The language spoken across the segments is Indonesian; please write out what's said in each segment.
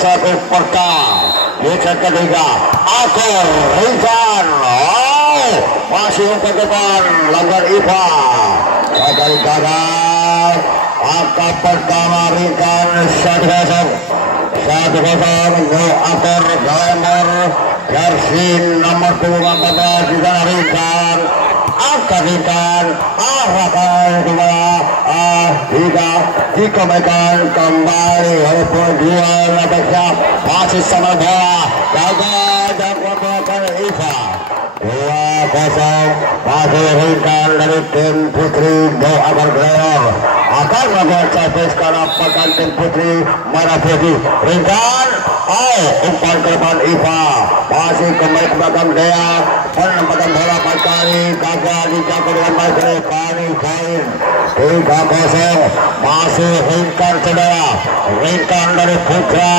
satu pertama. Di set ketiga Akor Rinkan. Masih umpan depan langgar Ipa. Sekali gagal. Angka pertama Rinkan 1-0. Yo Akor Glamour jersey nomor 14 di sana Rinkan. Angka Rinkan arahkan dikembalikan kembali oleh penjual lapaknya masih sama bola gagal dan kuat Iva 2-0 masih Rinkan dari tim putri Go Akor Glamour akan membuat sampai sekarang pekan tim putri Merah Putih Rinkan umpan ke depan Iva masih kembali ke belakang Dea penempatan bola 4 kali gagal dijangkau dengan baik oleh Pani Kain 3-0 masih Rinkan saudara Rinkan dari Putra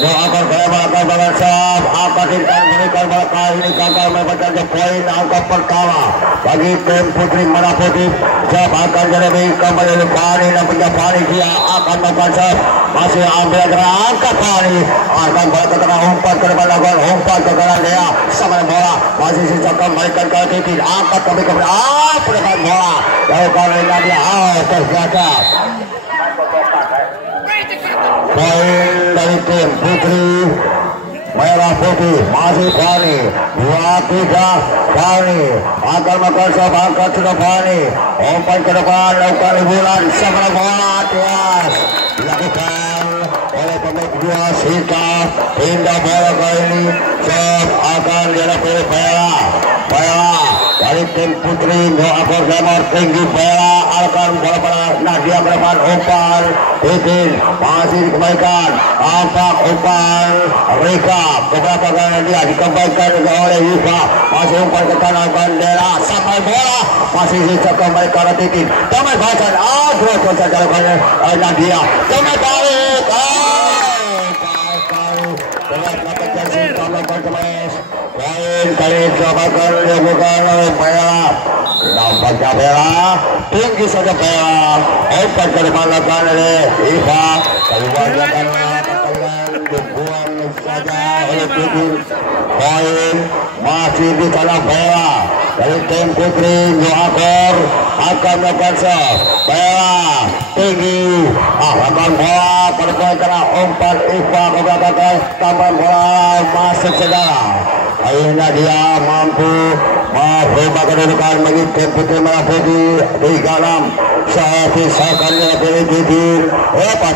Go Akor Glamour akan balasan akan Rinkan berikan bola kali ini gagal mendapatkan poin angka pertama bagi tim putri Merah Putih. Siap akan jadi kembali oleh Pani dan Pani dia akan melakukan masih ambil angkat Pani akan bola ke tengah umpan ke depan lakukan umpan ke kanan dia sama bola masih sisa kembalikan ke titik angkat kembali ke depan bola lalu kali ini dia terjaga poin dari tim putri Merah Putih masih Pani 2-3 Pani akan melakukan sop angkat sudah Pani umpan ke depan lakukan liburan sama bola atas dilakukan oleh pemain kedua Sita pindah bola kali ini sop akan diadakan oleh Pela dari tim putri Go Akor Glamour tinggi Pela akan bola pada Nadia ke depan umpan Titin masih dikembalikan angkat umpan Rika ke belakang dia dikembalikan oleh Yuka masih umpan ke kanan Bandera sampai bola masih sisa kembali ke arah Titin teman bacaan terus saja lakukannya Nadia teman balik poin kali didapatkan dilakukan oleh Pela nampaknya Pela tinggi saja Pela umpan ke depan lakukan oleh Iva keluarnya karena pertandingan dibuang saja oleh Titin poin masih di tanah Pela dari tim putri Go Akor akan melakukan sop Pela tinggi lakukan bola pada poin karena umpan Iva ke belakang tambahan bola masuk saja akhirnya dia mampu merubah kedudukan bagi tim putri Merah Putih 3-6 saat disahkan oleh Titin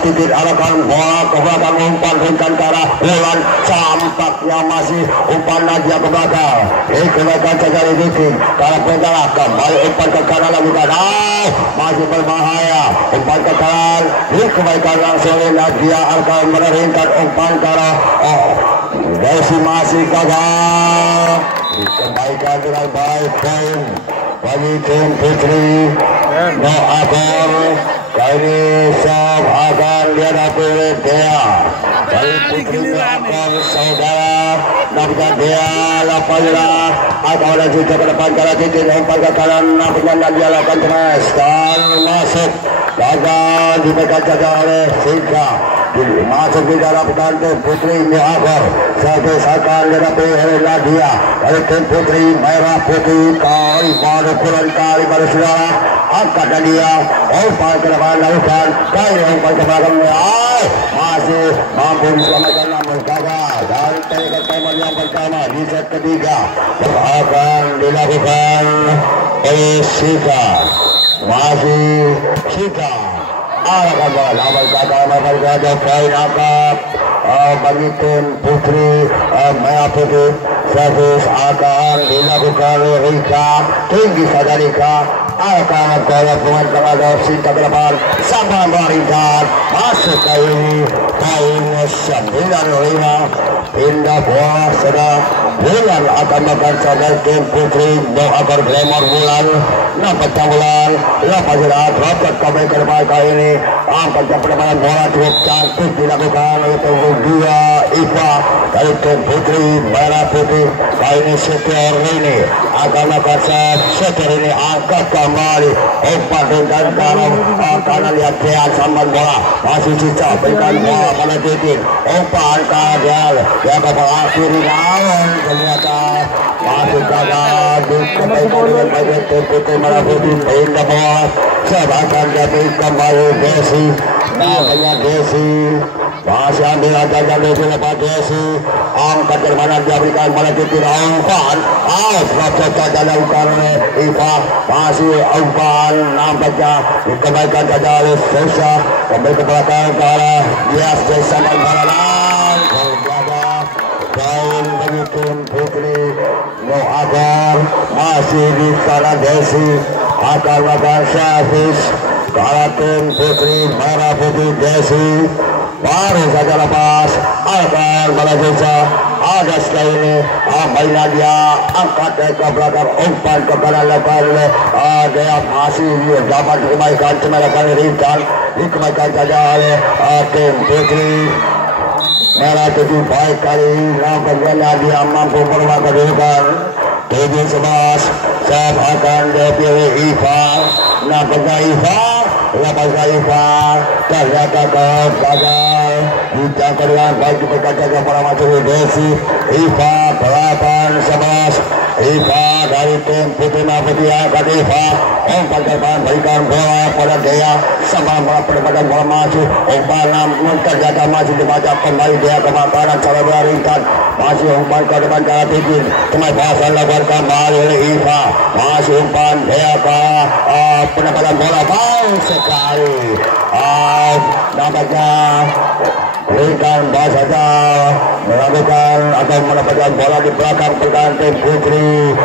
Titin arahkan bola ke belakang umpan Rinkan ke arah Bulan sampaknya masih umpan Nadia ke belakang dikembalikan saja di Titin ke arah Pendala kembali umpan ke kanan lakukan masih berbahaya umpan ke kanan dikembalikan langsung oleh Nadia akan meneringkan umpan ke arah Desi masih gagal dikembalikan dengan baik poin bagi tim putri Go Akor kali ini sop akan dihadapi oleh Dea dari putri Go Akor saudara nampaknya Dea lapanya akan ada juga ke depan karena Titin umpan ke kanan nampaknya Nadia lakukan teras dan masuk gagal dipegang jaga oleh Sinta masuk di dalam tim putri Go Akor sampai saat dihadapi oleh Nadia dari tim putri Merah Putih kali baru saudara angkat Nadia umpan ke depan lakukan kali umpan ke belakang masih mampu diselamatkan namun gagal dari tembakan yang pertama di set ketiga akan dilakukan oleh Sita masih Sita arahkan bola namun gagal poin angkat bagi tim putri Merah Putih servis akan dilakukan oleh Rika tinggi saja Rika akan bola pemain tengah Sinta ke depan sama Rinkan masuk ke ini poin 9-5 pindah bola sudah Bulan akan makan saudara tim putri Go Akor Glamour Bulan nampaknya Bulan lepas sudah dapat kembali ke depan kali ini nampaknya penempatan bola cukup cantik dilakukan oleh tunggu 2 Iva dari tim putri Merah Putih kali ini Setir ini akan makan Setir ini angkat kembali umpan dengan kanan lihat kean samban bola masih sisa berikan bola pada Titi titin umpan kadal yang mengakhiri lawan ternyata masih gagal dikembalikan dengan bagian tim merah putih in the ball sebakan jadi kembali Desi namanya Desi masih ambil aja Desi lepas Desi angkat dari mana dia berikan pada titin umpan out saja dilakukan oleh Iva masih umpan nampaknya dikembalikan saja oleh Sesa kembali ke belakang ke arah Dias Desa Manbalalan terjaga poin bagi tim Putri No Agar masih di sana Desi akan melakukan servis ke arah tim Putri Merah Putih Desi baru saja lepas akan Balajesa ada sekali ini mainan dia angkat ke belakang umpan ke kanan lepas dia masih dapat dikembalikan cemelakan Rintan dikembalikan saja oleh tim Putri Merah Putih baik kali nampaknya dia mampu berubah kedudukan 7-11 saat akan dipilih Iva nampaknya Iva lepasnya Iva ternyata gagal dijangkau dengan baik berkaca ke para masuk Desi Iva 8-11 Iva dari tim Putri Merah Putih akan Iva umpan ke depan berikan bola pada Dea sama bola pendapatan bola maju umpan namun ternyata masih dibaca kembali Dea ke makanan cara berringkat masih umpan ke depan ke arah titin kembali bahasan lakukan kembali oleh Iva masih umpan Dea ke pendapatan bola baik sekali nampaknya Rintan bahasa melakukan atau mendapatkan bola di belakang pertahanan tim Putri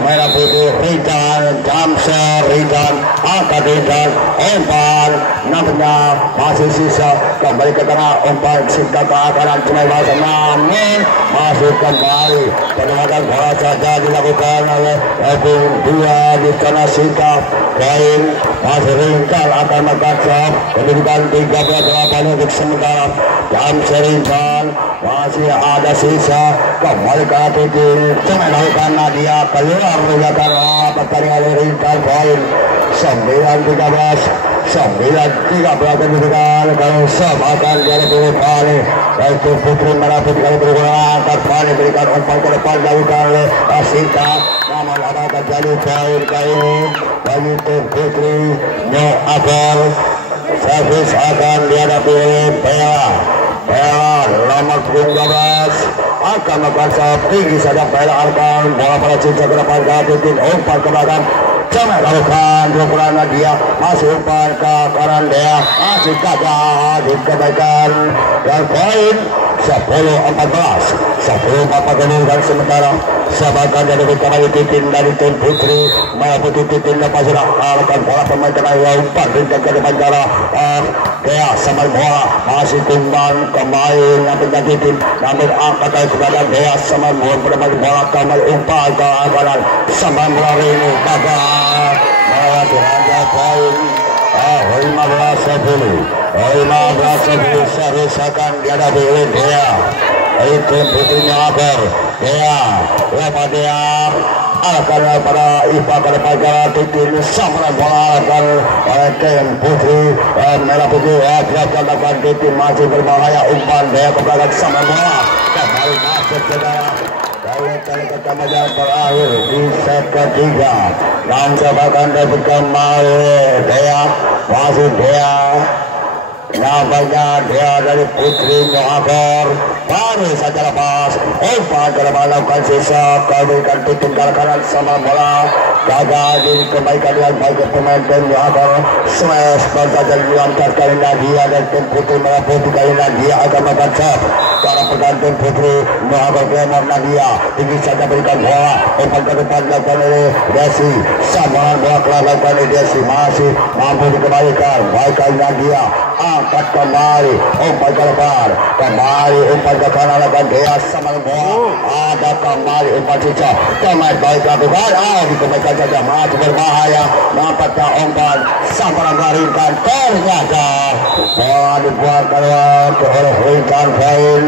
Merah Putih Rintan Jamser Rintan angkat Rintan umpan nampaknya masih sisa kembali ke tengah umpan singkat ke kanan cuma bahasa namun masih kembali pendapatan bola saja dilakukan oleh tim 2 di sana singkat poin masih Rintan akan melakukan kedudukan 13-8 untuk sementara jam Rintan masih ada sisa kembali ke titik melakukan Nadia keluar menjaga pertandingan Rintan poin 9-13 kedudukan kalau semakan dari pilih Pani yaitu Putri Merah Putih kali bergulang angkat Pani berikan umpan ke depan dilakukan oleh Sinta namun apa terjadi poin kali ini bagi tim Putri No Agar servis akan dihadapi oleh Bella nomor 12 akan melakukan tinggi saja Bella akan bola pada cinta ke depan ke titik umpan ke belakang coba lakukan pukulan Nadia masih umpan ke kanan Dea masih gagal dikembalikan dan poin 10-14 kedudukan sementara sebagian dari kembali titin dari tim Putri Merah Putih titin lepas sudah akan bola pemain tengah yang umpan berikan ke depan cara Dea sama bola masih timbang kembali nampaknya titin namun angkat dari kepada Dea sama bola kembali umpan ke kanan sama bola ini gagal melewati hanya poin 15-10 servis akan dihadapi oleh Dea itu Putrinya Agar Dea lepas Dea akan pada Iva ke depan ke titik sama bola akan oleh tim Putri Merah Putih akan titik masih berbahaya umpan Dea ke belakang sama bola kembali masuk ke dalam kali pertama terakhir di set ketiga dan sebagian dapat kembali Dea masih Dea nampaknya Dea dari Putri No Agar baru saja lepas umpan ke depan lakukan sisa kembalikan titik ke kanan sama bola gagal dikembalikan dengan baik pemain tim No Agar smash saja dilancarkan Nadia dan tim Putri Merah Putih kali Nadia akan makan sap para pertahanan tim Putri No Agar Glamour Nadia tinggi saja berikan bola umpan ke depan dilakukan oleh Desi sama bola kelar lakukan oleh Desi masih mampu dikembalikan baik kali Nadia angkat kembali umpan ke depan kembali umpan ke kanan lakukan Dea sama bola ada kembali umpan sisa kembali baik lakukan dikembalikan saja masih berbahaya nampaknya umpan sampai Rintan ternyata bola dibuat keluar oleh Rintan poin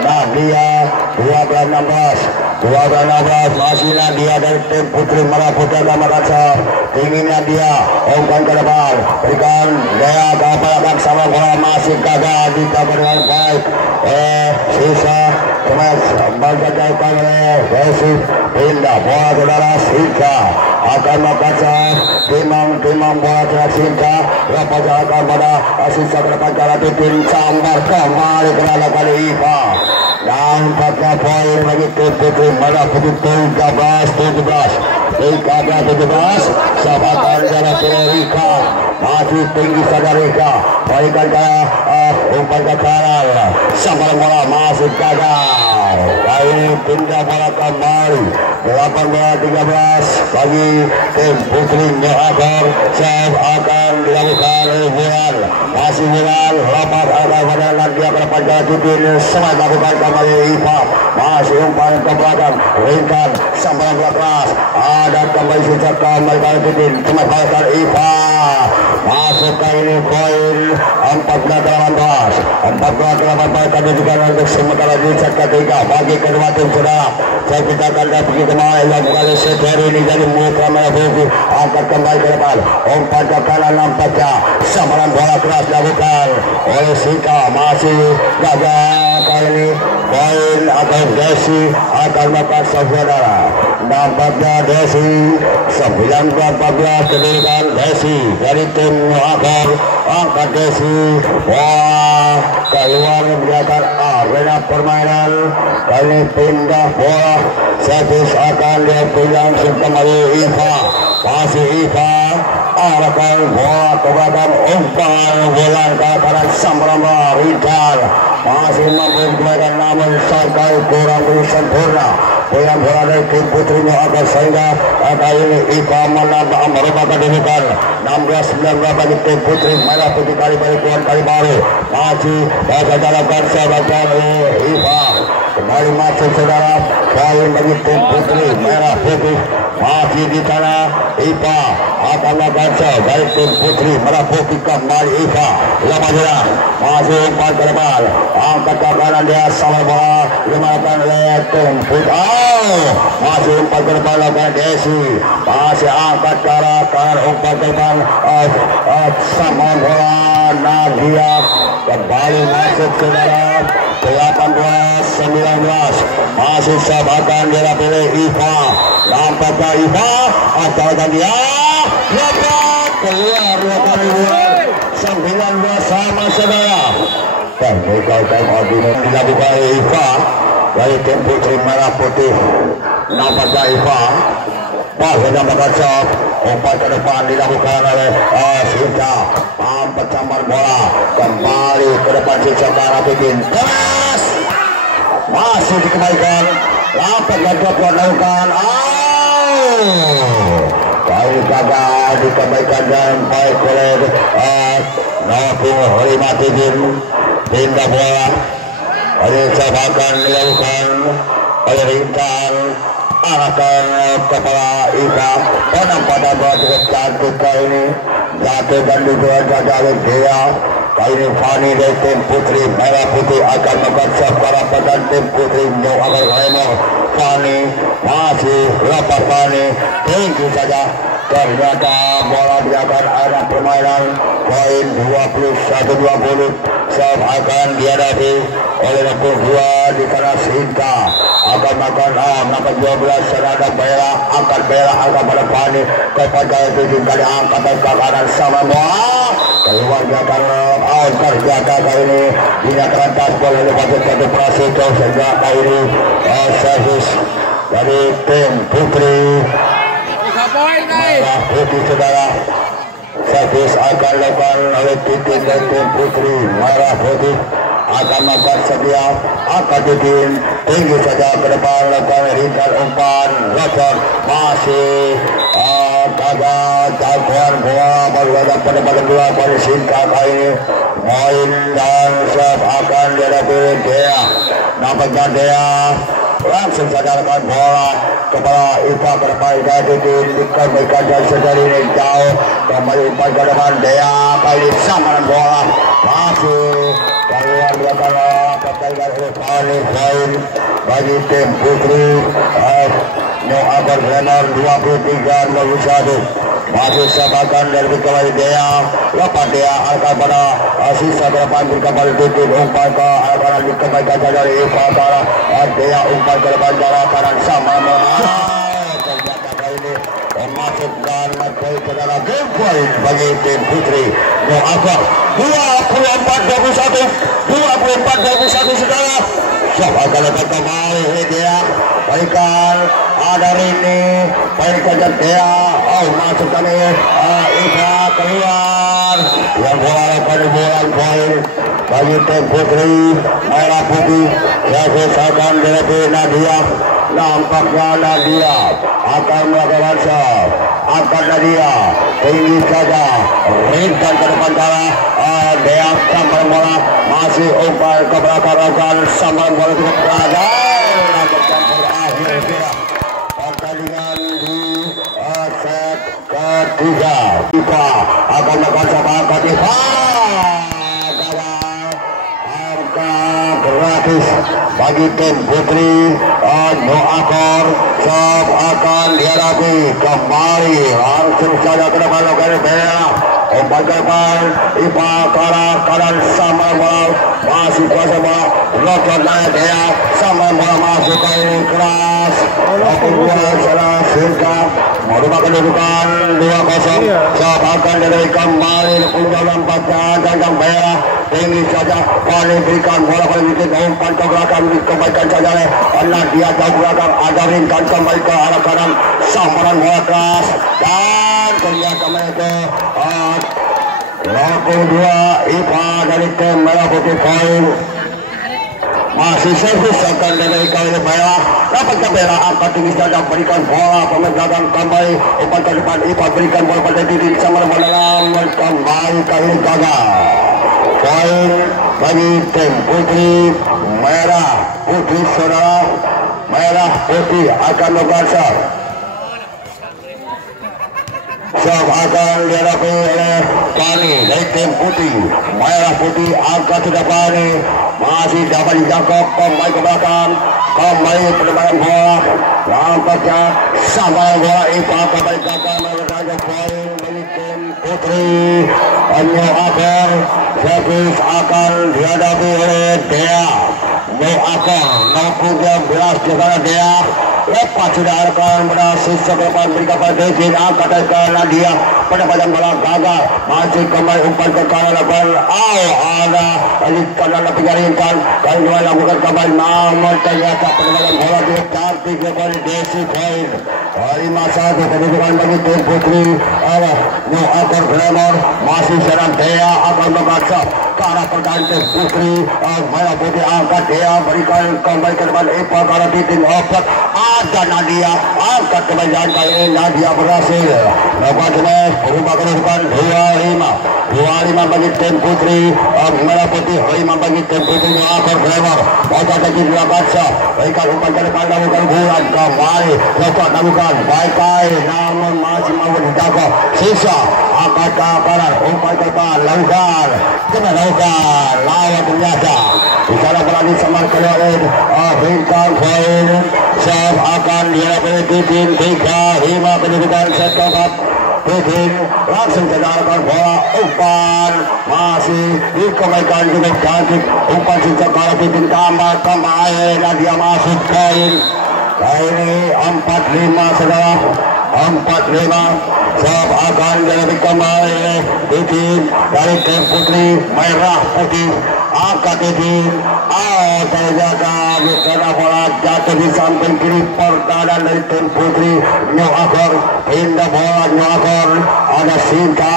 Nadia 12-16 masih Nadia dari tim Putri Merah Putih Agama Kaca. Tingginya dia umpan ke depan, berikan Dea ke belakang sama bola masih gagal dicoba dengan baik. Sisa kemas berjauhan oleh Desi, pindah bola saudara Sika akan Makaca, timang bola terhadap Sika, lepas akan pada Sisa ke depan cara Titin sambar kembali ke dalam kali Ipa. Nampaknya poin bagi tim Putri Merah Putih 13-17 sahabat jalan Rika masih tinggi saja Rika, berikan ke umpan ke kanan, sampai bola masih gagal. Kali ini pindah bola kembali 18-13 bagi tim Putri Nyohakor. Serve akan dilakukan oleh Bulan, masih Bulan lepas akan pada Nadia ke depan jalan Titin, semua lakukan kembali Ipa, masih umpan ke belakang, ringkan sampai bola keras, ada kembali sejak kembali jalan Titin, cuma balikan Ipa, masuk kali ini poin 14-18 tadi juga untuk sementara di set ketiga bagi kedua tim saudara. Saya kita akan pergi kembali yang kali seteri ini dari Muka Merah Putih angkat kembali ke depan, umpan ke kanan nampaknya samaran bola keras dilakukan oleh Sika, masih gagal. Kali ini poin atau Desi akan melakukan saudara. Nampaknya Desi 19-14 kedirikan Desi dari tim Nyohakor. Angkat Desi, wah keluar membiarkan arena permainan. Kali ini pindah bola, servis akan dipindah kembali Iva, masih Iva arahkan bola ke belakang, umpan bola ke kanan Samrama Ridal masih mampu kembalikan namun sampai kurang sempurna. Yang bola dari tim Putri Nyohakor sehingga kali ini Iva menambah merupakan demikian 16-19 bagi tim Putri Merah Putih kali baru masih pada dalam sahabat Iva kembali masuk saudara. Poin bagi tim Putri Merah Putih masih di sana. Iva akan melakukan dari tim Putri Merah Putih kembali Iva lepas jalan, masih umpan ke depan, angkat ke kanan dia sama bola dimakan oleh tim Putri. Masih umpan ke depan lakukan Desi, masih angkat ke arah kanan, umpan ke depan sama bola Nadia kembali masuk saudara. 18-19 masih sahabatkan dia pilih Iva, nampaknya Iva atau dia lepas keluar 19 sama saudara. Dan berkaitan ordinal dilakukan Iva dari tim Putri Merah Putih. Nampaknya Iva masih nampakkan shot, umpan ke depan dilakukan oleh Sinta, pencambar bola kembali ke depan Sinta ke arah Titin, keras masih dikembalikan, nampaknya dua dilakukan. Kali gagal dikembalikan dan baik oleh nomor 5 Titin. Pindah bola oleh cobakan dilakukan oleh Rintan, arahkan kepala Iva, penang pada bola cukup cantik kali ini, jatuh dan dijual oleh dia. Kali ini Fani dari tim Putri Merah Putih akan mengkonsep para pedan tim Putri Nyohakor Lemor. Fani masih lepas, Fani tinggi saja, ternyata bola di akan arah permainan. Poin 21-20 akan dihadapi oleh nomor 2 di sana Sinta akan makan nomor 12 serada Bella, angkat Bella akan pada Fani kepada itu kali angkat ke kanan sama bola keluar di akan out terjaga. Kali ini dinyatakan taskol oleh satu Prasetyo sehingga kali ini servis dari tim Putri Merah Putih saudara. Servis akan dilakukan oleh Titin dan tim Putri Merah Putih akan makan sedia, akan Titin tinggi saja ke depan lakukan ringkan umpan locor masih gagal jangkauan bola baru ada pada kedua pada Sinta. Kali ini poin dan serve akan dihadapi Dea, nampaknya Dea langsung saja lakukan bola kepala Iva ke depan Titin dikembalikan dari sejari ini jauh kembali umpan ke depan Dea. Kali ini samaran bola masih keluar belakang pertandingan poin bagi tim putri New Upper Glamour 23-21. Masih sabakan dari kembali Dea, lepas Dea akan pada sisa depan kembali titik umpan ke akan dikembalikan dari Iva Tara. Dea umpan ke depan jalan kanan sama ternyata kali ini memasukkan poin ke dalam game point bagi tim putri New Upper 24-21 saudara. Siapa akan datang kembali ini dia berikan ada ini berikan dia masukkan ini Iva keluar yang bola akan bola poin bagi tim putri merah putih yang selesaikan dari Nadia. Nampaknya Nadia akan melakukan serve, akan Nadia tinggi saja ringan ke depan cara Dea sampai bola masih umpan ke belakang sampai bola cukup berada bercampur akhir pertandingan di set ketiga. Iva akan melakukan serve angkat Iva angka gratis bagi tim putri New Upper. Serve akan dihadapi kembali langsung saja ke depan lokasi Bea umpan ke depan Iva ke arah kanan sama bola masih kuasa bola lokal Dea sama bola masuk ke keras bola salah singkat merubah kedudukan 2-0. Serve akan dari kembali punya nampaknya ganggang Bea tinggi saja paling berikan bola paling sedikit umpan ke belakang dikembalikan saja oleh Nadia jauh belakang ada ringkan kembali ke arah kanan sambaran bola keras dan ternyata mereka 22 Iva dari tim merah putih poin masih servis akan dari kali Bella dapat ke Bella angkat tinggi saja berikan bola pemegang kembali umpan ke depan Iva berikan bola pada titik sama bola dalam kembali kali gagal. Poin bagi tim putri merah putih saudara. Merah putih akan melakukan serve akan dihadapi oleh Pani dari tim putih merah putih angkat sudah Pani masih dapat dijangkau kembali ke belakang kembali penerbangan bola nampaknya sama bola Iva kembali gagal menangkan poin bagi tim putri New Upper. Servis akan dihadapi oleh Dea New Upper 13 jaga Dea lepas sudah akan berhasil seberapa berikan pada Devin angkat ke Nadia pada padang bola gagal masih kembali umpan ke kanan lepas ada kali kanan penjarinkan kali dua lakukan kembali namun ternyata penerbangan bola dicantik kepada Desi poin 5-1 kedudukan bagi tim putri New Upper Glamour. Masih serang Dea akan memaksa ke arah pergantian putri merah putih angkat Dea berikan kembali ke depan Iva ke arah titik obat ada Nadia angkat kebanyakan kali ini Nadia berhasil lepas smash berubah kedudukan 25 bagi tim putri merah putih 5 bagi tim putri New Upper Glamour. Obat lagi dilapasa berikan umpan ke depan lakukan bulan kembali lepas lakukan baik namun masih mau dijaga sisa angkat ke kanan umpan ke depan lakukan lawan ternyata di sana berani semar keluarin bintang poin. Serve akan dihadapi Titin 3-5 kedudukan set keempat. Titin langsung menjalankan bola umpan masih dikembalikan cukup cantik umpan sisa kalau Titin tambah kembali dan dia masuk poin. Kali ini 4-5 saudara 4-5. Serve akan dihadapi kembali Titin dari tim putri merah putih angkat Titin ternyata di tengah bola jatuh di samping kiri pertahanan dari tim putri New Upper. Pindah bola New Upper ada Sinta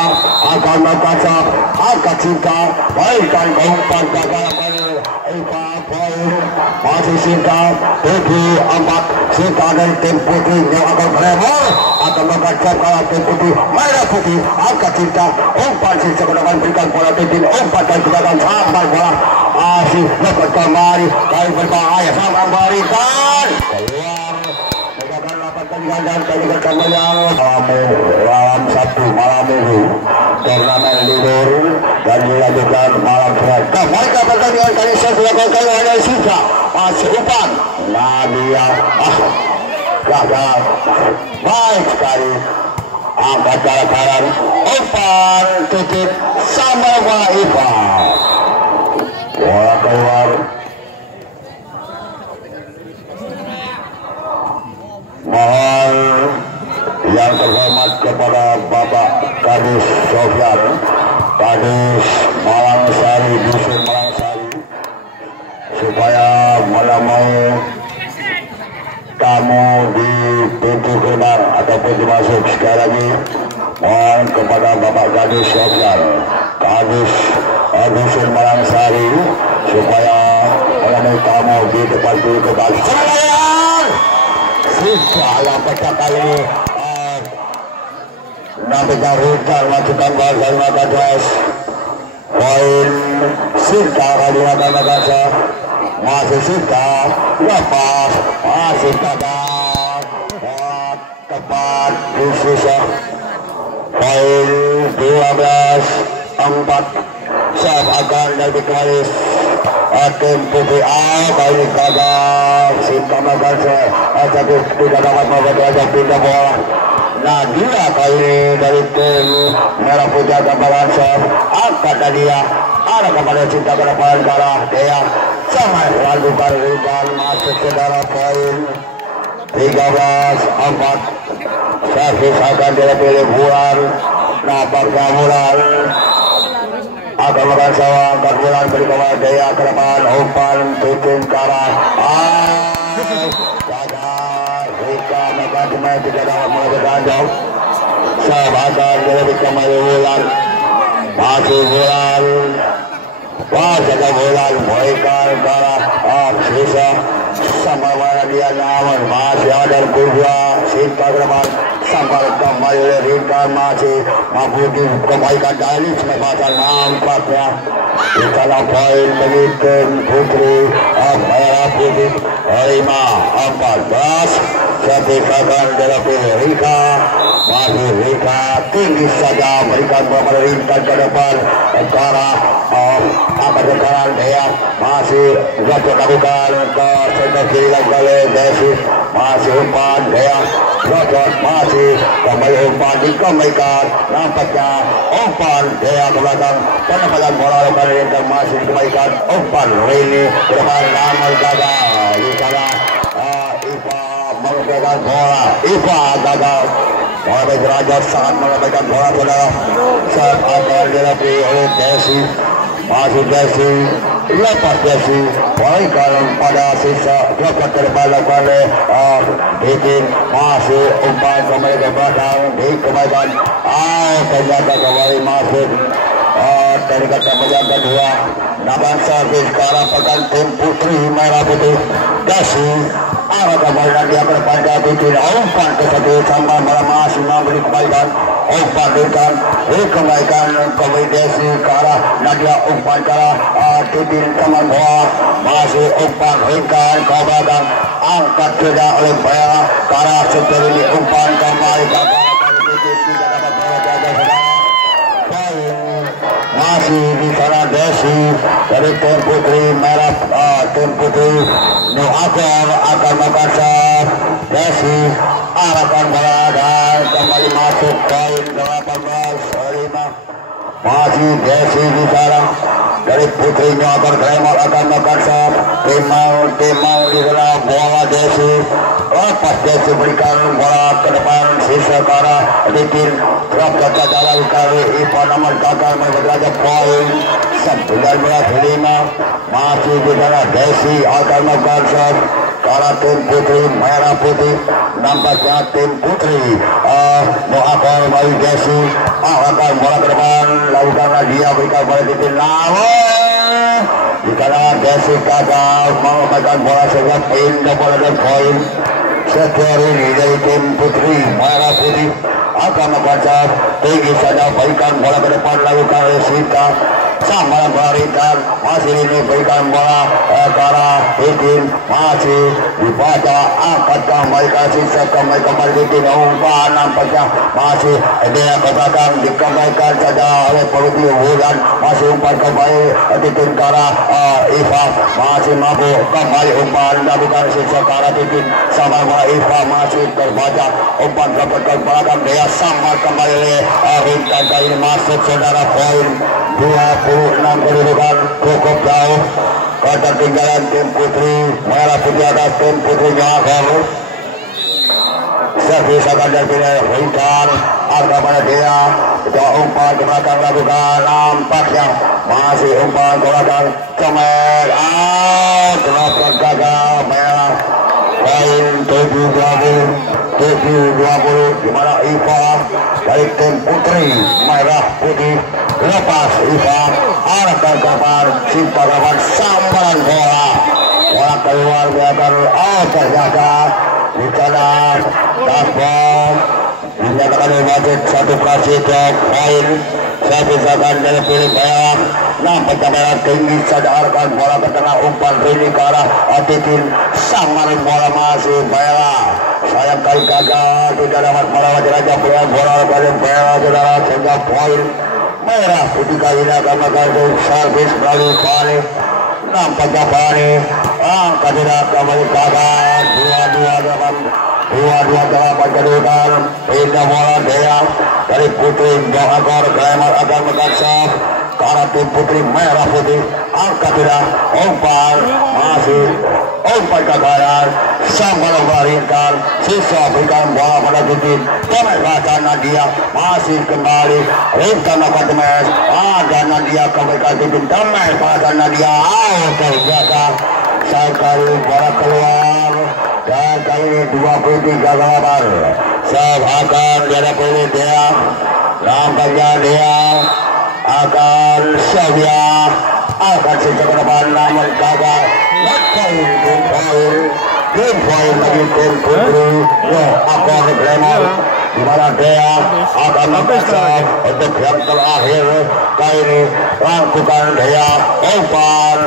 akan melakukan angkat Sinta berikan ke umpan gagal Iva poin masih Sinta 7-4. Sinta dari tim putri New Upper Glamour akan melakukan kalau tim putih merah putih angkat Sinta umpan sisa ke depan berikan bola Titin umpan dan belakang sampai bola masih lepas kembali kali berbahaya sama berikan keluar megakan 8 kali dan kali kembali malam Sabtu malam Minggu turnamen libur dan dilanjutkan malam terakhir. Mereka pertandingan kali ini dilakukan oleh Sika masih umpan Nadia gagal baik sekali angkat bola kanan umpan titip sama bola Ipa bola keluar. Mohon yang terhormat kepada Bapak Kadis Sofyan, Kadis Malangsari, Dusun Malangsari, supaya menemui tamu di pintu gerbang ataupun dimasuk. Sekali lagi mohon kepada Bapak Kadis Sofyan, Kadis Dusun Malangsari, supaya menemui tamu di depan pintu gerbang. Salah pecah kali ini nanti Rutan masukkan bola dari mata dress poin Sika kali mata masih Sika lepas masih gagal tepat di sisa poin 12-4 siap akan dari Kalis tim putih kali gagal Sika Magansa tapi tidak dapat membuat pindah bola. Nadia kali dari tim merah putih akan Magansa angkat Nadia arah kepada Cinta ke depan ke arah Dea sama lalu Karidan masuk ke dalam poin 13-4 servis akan dipilih Bulan nampaknya Bulan akan Magansa angkat Bulan beri kepada Dea ke depan umpan tutup ke arah Rika Magansa tidak dapat melakukan jauh sahabat dari kembali Bulan masih Bulan masih Bulan berikan ke arah sisa sama mana dia namun masih ada kedua Sinta ke depan sampai kembali Rika masih mampu dikembalikan dari semasa nampaknya di dalam poin begitu putri merah putih 5-14 Sertifikan dari Rika masih Rika tinggi saja berikan pemerintah ke depan ke arah angkat ke kanan Dea masih jatuh lakukan ke sebelah kiri lagi Desi masih umpan Dea jatuh masih kembali umpan dikembalikan nampaknya umpan Dea ke belakang penempatan bola lebar Rika masih dikembalikan umpan Rini ke depan namun gagal di sana Ipa melebihkan bola Ipa gagal bola Raja saat melebihkan bola saudara saat akan dilepih oleh Desi masih Desi lepas Desi berikan pada sisa dapat terbalik oleh Titin masih umpan kembali ke belakang dikembalikan ternyata kembali masuk dari kata penjaga kedua namun servis ke arah pekan tim putri merah putih Desi arah kembali dia ke depan Titin umpan ke satu sampai malam masih memberi kembalikan umpan dikembalikan kembali Desi ke arah Nadia umpan ke arah Titin teman bola masih umpan berikan ke belakang angkat tidak oleh Bella ke arah setelah ini umpan kembali ke Titin tidak dapat bola jaga masih di sana Desi dari tim putri merah tim putri New Akor akan Magansa Desi arahkan bola dan kembali masuk poin 18-5 masih Desi di sana dari putri New Akor Kremor akan Magansa tim mau di dalam bola Desi lepas Desi berikan bola ke depan sisa ke arah Titin drop ke dalam kali Ipa nomor gagal menjadi poin 19-5 masih di sana Desi akan Magansa karena tim putri merah putih nampaknya tim putri mau akal bagi Desi akan bola ke depan lakukan dia berikan bola Titin namun dikala Desi gagal mengembalikan bola sehingga pindah bola dan poin setelah ini dari tim putri merah putih akan membaca tinggi saja berikan bola ke depan lakukan oleh Sita sama berikan masih ini berikan bola ke arah Titin masih dibaca angkat kembalikan sisa kembali Titin umpan nampaknya masih dia ke belakang dikembalikan saja oleh Perudi Wulan masih umpan kembali Titin ke arah Iva masih mampu kembali umpan lakukan sisa ke arah Titin sama bola Iva masih terbaca umpan ke belakang dia sama kembali ringkan kali ini masuk saudara poin 26 kedudukan cukup jauh ketertinggalan tim putri merah putih atas tim putri Johor. Servis akan dipilih ringkan arah pada dia coba umpan ke belakang lakukan nampaknya masih umpan ke belakang Comer drop gagal merah poin 7-20 di mana Iva dari tim putri merah putih lepas Iva arahkan kapan Sinta kapan sambaran bola keluar biarkan ternyata di sana Tasbom dinyatakan oleh Majid satu presiden poin saya bisakan dari pilih merah nampaknya merah tinggi saja arahkan bola ke tengah umpan Rini ke arah Titin sambaran bola masih merah sayang kali gagal tidak dapat melewati raja pilihan bola pada merah saudara sehingga poin merah putih kali ini akan mengganti servis melalui Fani nampaknya Fani angkat tidak kembali gagal 2-2 kedudukan pindah bola dia dari putri Johor Glamour akan menggasak ke arah tim putri merah putih angkat tidak umpan masih umpan kegagalan sambil memberikan sisa berikan bola pada Titin Temes bahasa Nadia masih kembali ringkan dapat Temes ada Nadia kembalikan Titin Temes bahasa Nadia terbiasa sekali bola keluar dan kali ini 23 galabar akan dihadapi dia nampaknya dia akan Sylvia akan sejak ke depan namun gagal tim poin bagi tim putri akan Glamour di mana dia akan menggasak untuk yang terakhir kali ini lakukan dia umpan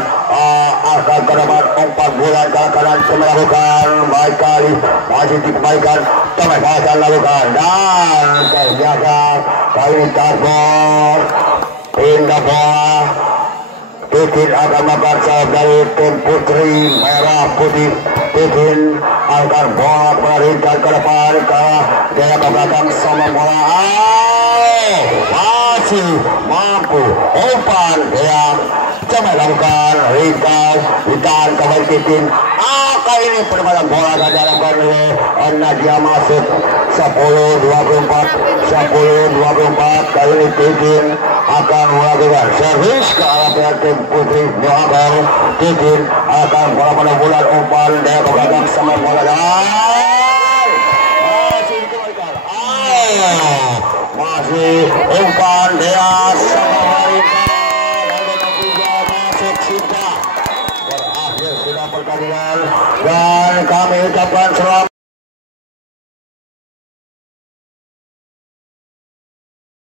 akan ke depan umpan bulan ke kanan melakukan baik kali masih dikembalikan Temes Hasan lakukan dan ternyata kali ini Tasbom pindah bola Titin akan menggasak dari tim putri merah putih Titin akan bola melarikan ke depan ke dia ke belakang sama bola masih mampu umpan dia coba lakukan ringkas ditahan kembali Titin kali ini permainan bola saja dilakukan oleh Nadia masuk 10-24 kali ini Titin akan melakukan servis ke arah pihak tim putri Johor. Titin akan bola pada bulan umpan dia ke belakang sama bola masih dikembalikan masih umpan dia sama Marika masuk Sinta berakhir sudah pertandingan dan kami ucapkan